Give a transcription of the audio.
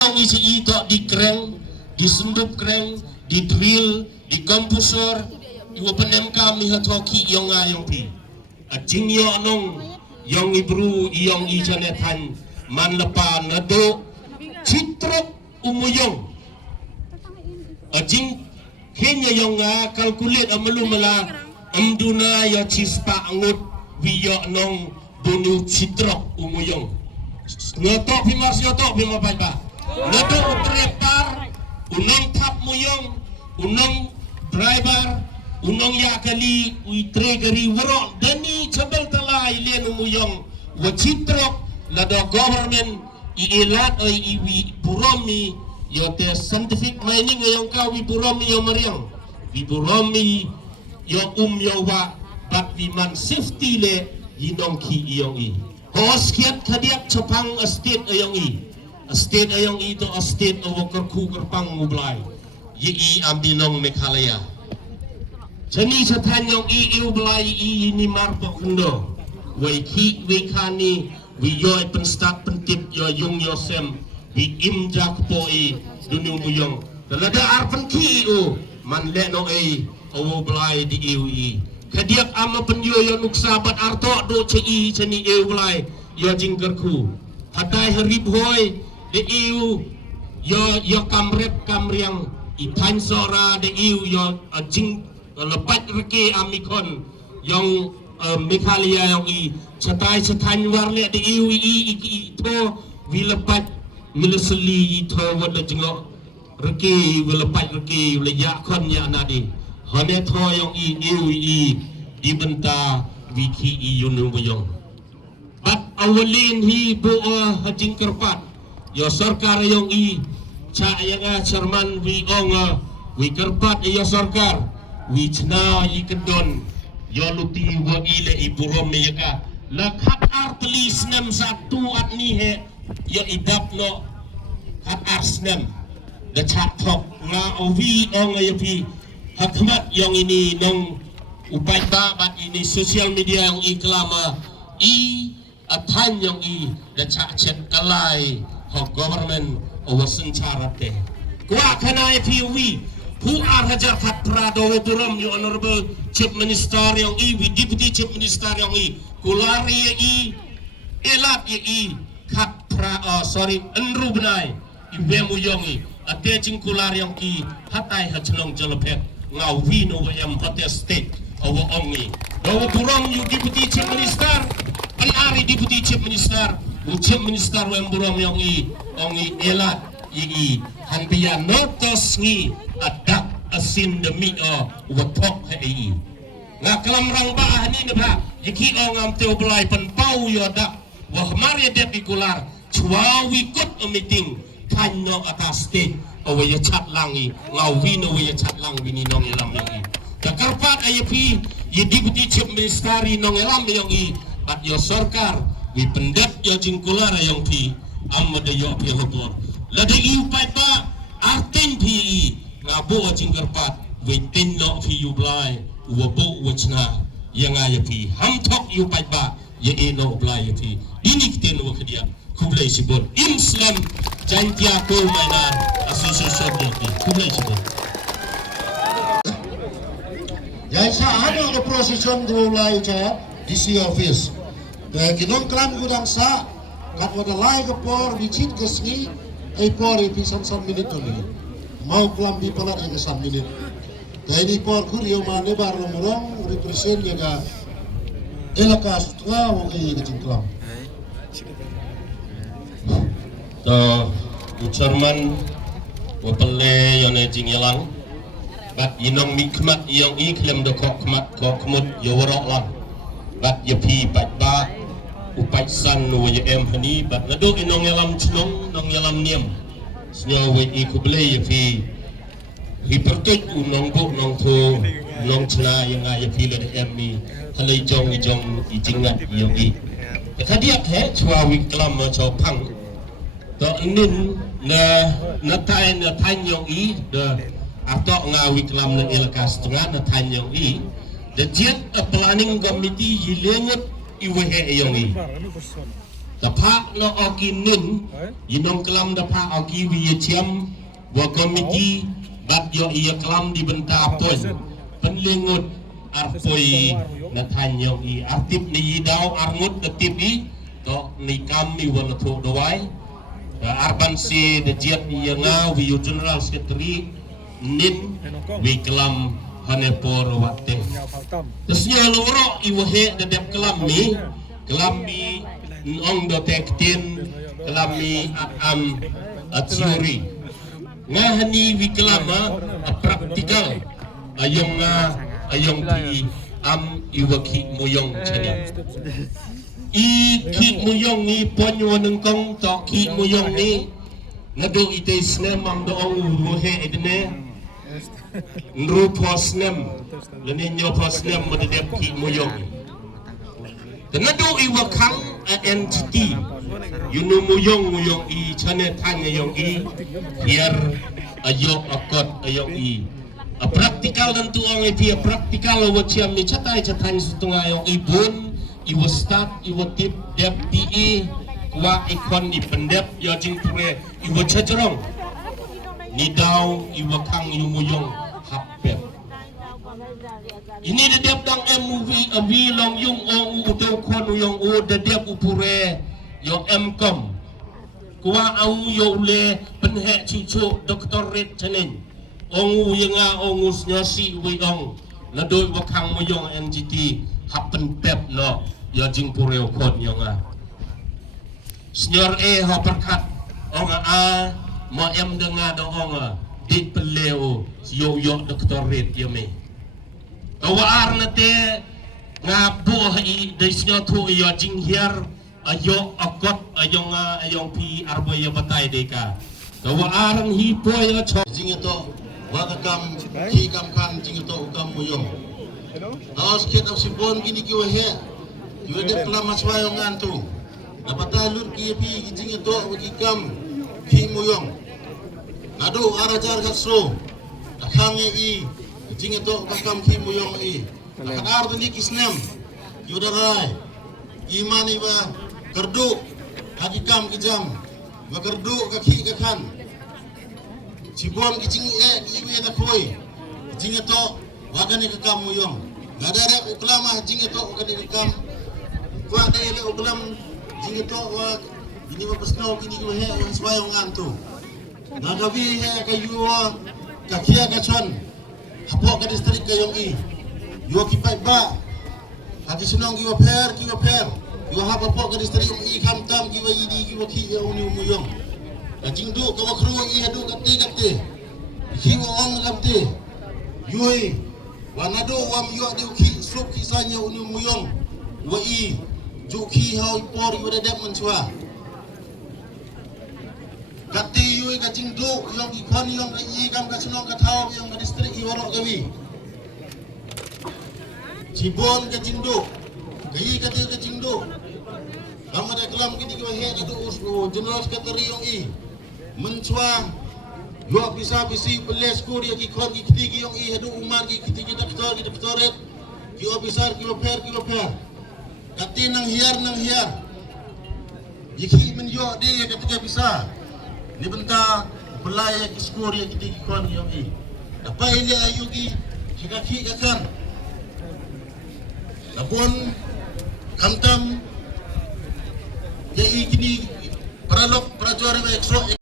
isi itu di kreng, di sendup kreng, di drill, di kompresor, iwo penem kami hatoki yang ngayong pi. Ajing yo anong yang ibru yang ijanetan man lepa nado citrok umuyong. Ajing kenya yang kalkulit amalu mala amduna ya cispa angut wiyo anong bunu citrok umuyong. Ngotok pimas ngotok pimapai ba. Nado utrepar, unong tap muyong, unong driver, unong yakali, uitre gari warok, dani cabal talay len umuyong, wacitrok, lado government, iilat o iwi buromi, yote scientific mining yung ka, wi buromi yung mariang, wi buromi yung wa, bat wiman safety le, yinong ki iyong i. Hoskiat kadiak chapang estate ayong i. State ayong ito state o kerku kerpang mublay yi ambinong Meghalaya jani sa tanyong iu blay ini marpo kendo wai ki wai kani wi yoy penstak pentip yo yung yosem wi imjak poi dunu muyong talada arpan ki u man le no ai o blay di iu i kadiak ama penyo yo nuksabat arto do ci jani iu blay yo jing kerku hatai harib hoy de iu yo kamrep kamriang itan sora de iu yo jing lepat reke amikon yang Meghalaya yang i cetai cetan warle de iu i to wi lepat miliseli to wada jengok reke wi lepat reke le yakon ya nadi hane to yang iu i dibenta wiki i yunu boyong bat awalin hi bo hajing kerpat yo sarkar yang i ca yang cerman wi ong wi kerpat yo sarkar wi cna i kedon yo luti wa ile i burom me ka la khat ar telis nem satu at ni he yo idap no khat ar snem da chat thok nga wi ong yo pi hakmat yang ini nong upai ba bat ini sosial media yang i kelama i athan yang i da chat chat kalai government owasan charate kwa kana FUV who are hajar khat prado buram you honorable chief minister yang i deputy chief minister yang i kulari i elat i khat pra sorry enru benai i bemu yang i ate jing kulari yang i hatai hachnong jalapet ngau vi no yam hotel state owo ongi do buram you deputy chief minister an ari deputy chief minister Chief Minister Wemburam yang ongi elat i hanbiya notos ngi adak asin demi watok hei nga kalam rang ba ni ne ba yiki ngam teo blai pen pau yo dak wah mari det ikular chwa wi kot meeting kan no atas state awe ya chat langi ngau wi no we chat lang bini nong elam yang i Jakarta IP ye deputy chief minister nong elam yang i bat yo sarkar wi pendat ya jingkular yang pi amma de yo pi hobor la de iu pai pa arten pi ngabo jingkarpat wi tin no pi yu blai wo bo wachna yang aya pi ham thok yu pai pa ye e no blai pi dinik tin wo kdia kublai sibon islam jantia ko mana association de pi kublai sibon ya sa ano the procession do lai cha DC office kinong klan gudang sa kat wada lai ke por bicit kesni ay por ipisan 1 minit tuli mau klam di palat yang 1 minit ini por kurio mane bar lomorong represent jaga elaka sutra wong i kecing klam to ucerman wapele yone jingyelang bat inong mikmat yang i klem de kok kmat kok kmut yo warok lang bat ye pi bat ba upai san no ye em hani bat ngado inong yalam chnong nong yalam niam snyo we i kuble ye pi hipertut unong bo nong tho nong chna yang ye pi le em mi halai jong i jingat yong i kadiak he chwa wi klam ma cho phang to nin na tai yong i de ato nga wi klam na elkas tunga na tai yong i the jet planning committee yilengot iwehe yongi แต่พระนอกินนินยินองกลัมแต่พระอกีวิยเชียมว่าคอมมิตี้บัดยออีกลัมdi benta pun penlingut arpoi na thanyong i artip ni daw arngut na tipi to ni kami wala to dawai arban si de jet nga wi general secretary nin wi kelam hanepor watte desnya loro i wahe de dep kelam mi ong do tektin kelam mi am atsuri nga hani wi kelam praktikal ayong pi am iwaki moyong chani i ki moyong ni ponyo ng kong to ki moyong ni nado ite snem ang doong uruhe edne nru posnem lani nyo posnem madadep ki moyong nado iwakang entity yunu moyong i chane tanya yung i biar ayok akot ayok i praktikal dan tuang itu praktikal wajib ni catai setengah yang ibun iwastat iwatip dep pi kuwa ikon ni pendep ya jing pure iwacajerong ni daw iwakang yumuyong hapep ini dedep dang movie awi long yung ong udaw kon yung u dedep upure yung mkom kuwa au yo le penhe cicu doktorat chanin ongu yenga ongus nyasi wi ong na doi wakang mo yung NGT happen pep no ya jing pureo kon yonga senyor ho perkat onga a mo em denga do onga di peleo yo doktorat yame tawar na te nga buh i de senyor tu ya jing hier ayo akot ayong pi arbo ya batay deka tawar hi po ya cho jing ito wakakam ki kam kan jing ito ukam muyong naos kit ang sibon gini ki wahe yo de klama swayong antu napatalur ki pi jing ito wakikam ki muyong nadu arajar katso akhange i jing ito wakam ki muyong i akar ni kisnem yo darai imani ba kerdu hakikam kijam wa kerdu kaki kakan Cibuan kicing ibu ya takoi, jing itu wagani kekam muyong. Gak ada uklamah jing itu wagani kekam. Kuat ada ele uklam jing itu wag ini wapas kau kini kau he swayong ngantu. Nagabi he kayu kakia kacon. Hapok ka distrik kayong i. Yo kipai ba. Hati sunong kiwa per. Yo hapok ka distrik yung i kamtam kiwa idi kiwa ki ya uni muyong. Jing du kawa kruwa i hadu kapte hiwa ong kapte yui wanado wam yo de ki sup ki sanya uni muyong wa i ju ki hau por yu de manchwa kapte yui ka jing du yong i kon yong ka i kam ka sunong ka thau yong ka distrik i warok gawi cibon ka jing du kai ka te ka jing du amada kelam kini ki he ka du general secretary yong i mencuang yo bisa bisi peles kur ya ki khon ki kitigi yong i hadu umar ki kitigi doktorat ki officer ki per kati nang hiar yiki men yo de ketika bisa ni benta belai ki skur ya kitigi khon yong i apa ile ayu ki kaki kakan lapun kamtam ya i kini pralok prajuari ekso